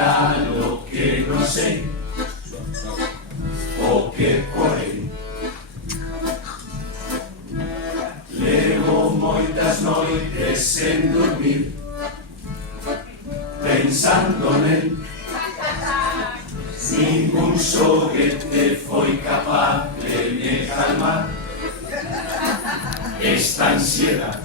dirá lo que non sei o que porei. Levo moitas noites sen dormir pensando nel. Ningún xoguete foi capaz de me calmar esta ansiedad.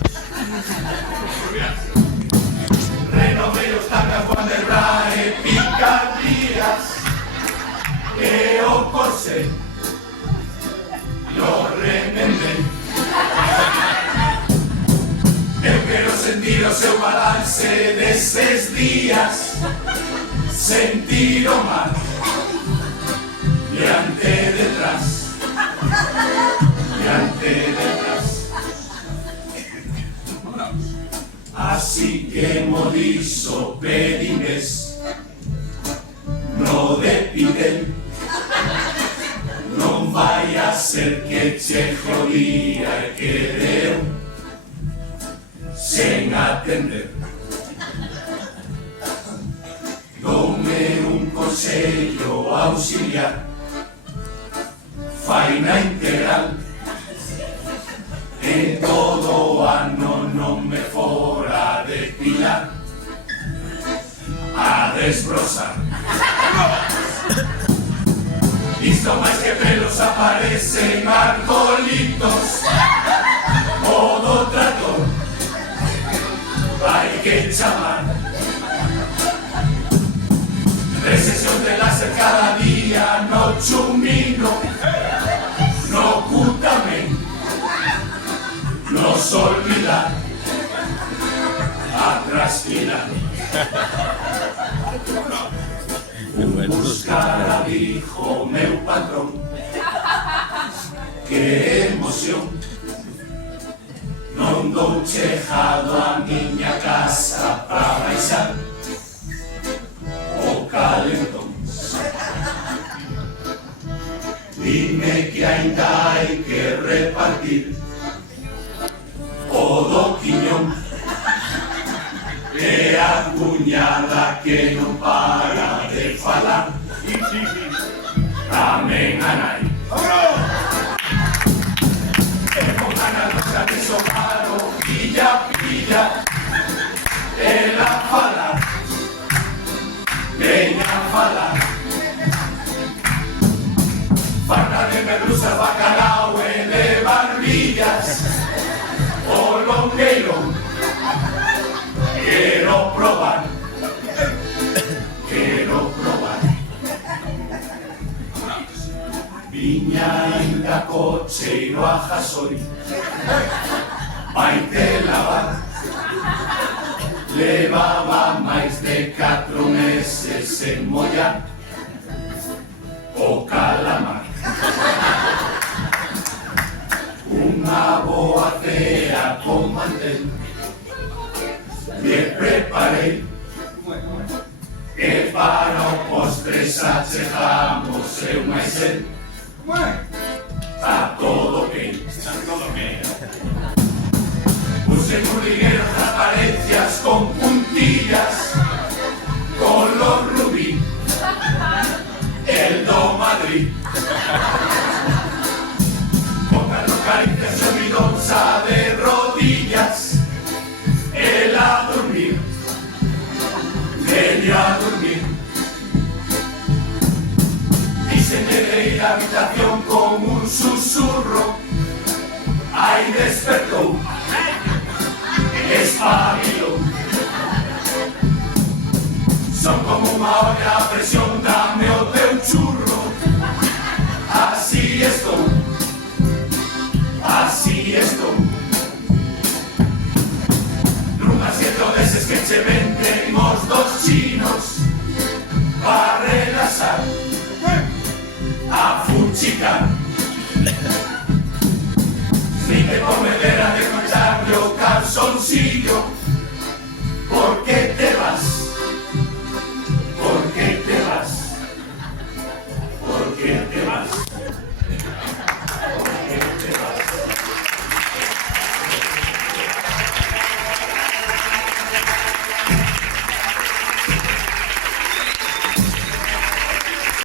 Renovei os tangas Wanderbrae, picardías e o corsé lo remendei. Eu quero sentir o seu balance deses días, sentir o mar diante detrás, diante detrás. Así que mo dixo pedinés no de Pidel, non vai a ser que che jodía e quedeu sen atender. Doume un consello auxiliar, faina integral, en todo o ano non me fora de pilar a desbrosar. Isto máis que pelos aparecen arbolitos o do trator, hai que chamar. Recesión de láser cada día no chumino, no cutamen, nos olvidar a trasquilar. Buscar dijo meu patrón, que emoción, non dou chejado a miña casa para baixar o calentón. Dime que ainda hai que repartir o do quiñón e a cuñada que non para de falar, tamén a nai. E con ganas nosa de sobar o pilla, pilla, ela fala, veña a falar. Farta de merluzas, bacalao e de barbillas, o longueiro quiero probar, quiero probar. Viña ainda cocheiro a jasoi, vai te lavar. Levaba máis de 4 meses en mollar o calamar. Unha boa cea con mantel me preparei, e para o postre xa chegamos eu máis el. Está todo ben, está todo ben. Puse murgueros, transparencias con puntillas, color rubí, el do Madrid. Pónganlo caricias y olvidonza de rodillas, él a dormir, ella a dormir. Diseñé la habitación con un susurro, ahí despertó, espabiló. Son como unha olla a presión, dame o teu churro, así estou, así estou. Nunhas siento deses que che venden os dos chinos, para relaxar, a fuchicar.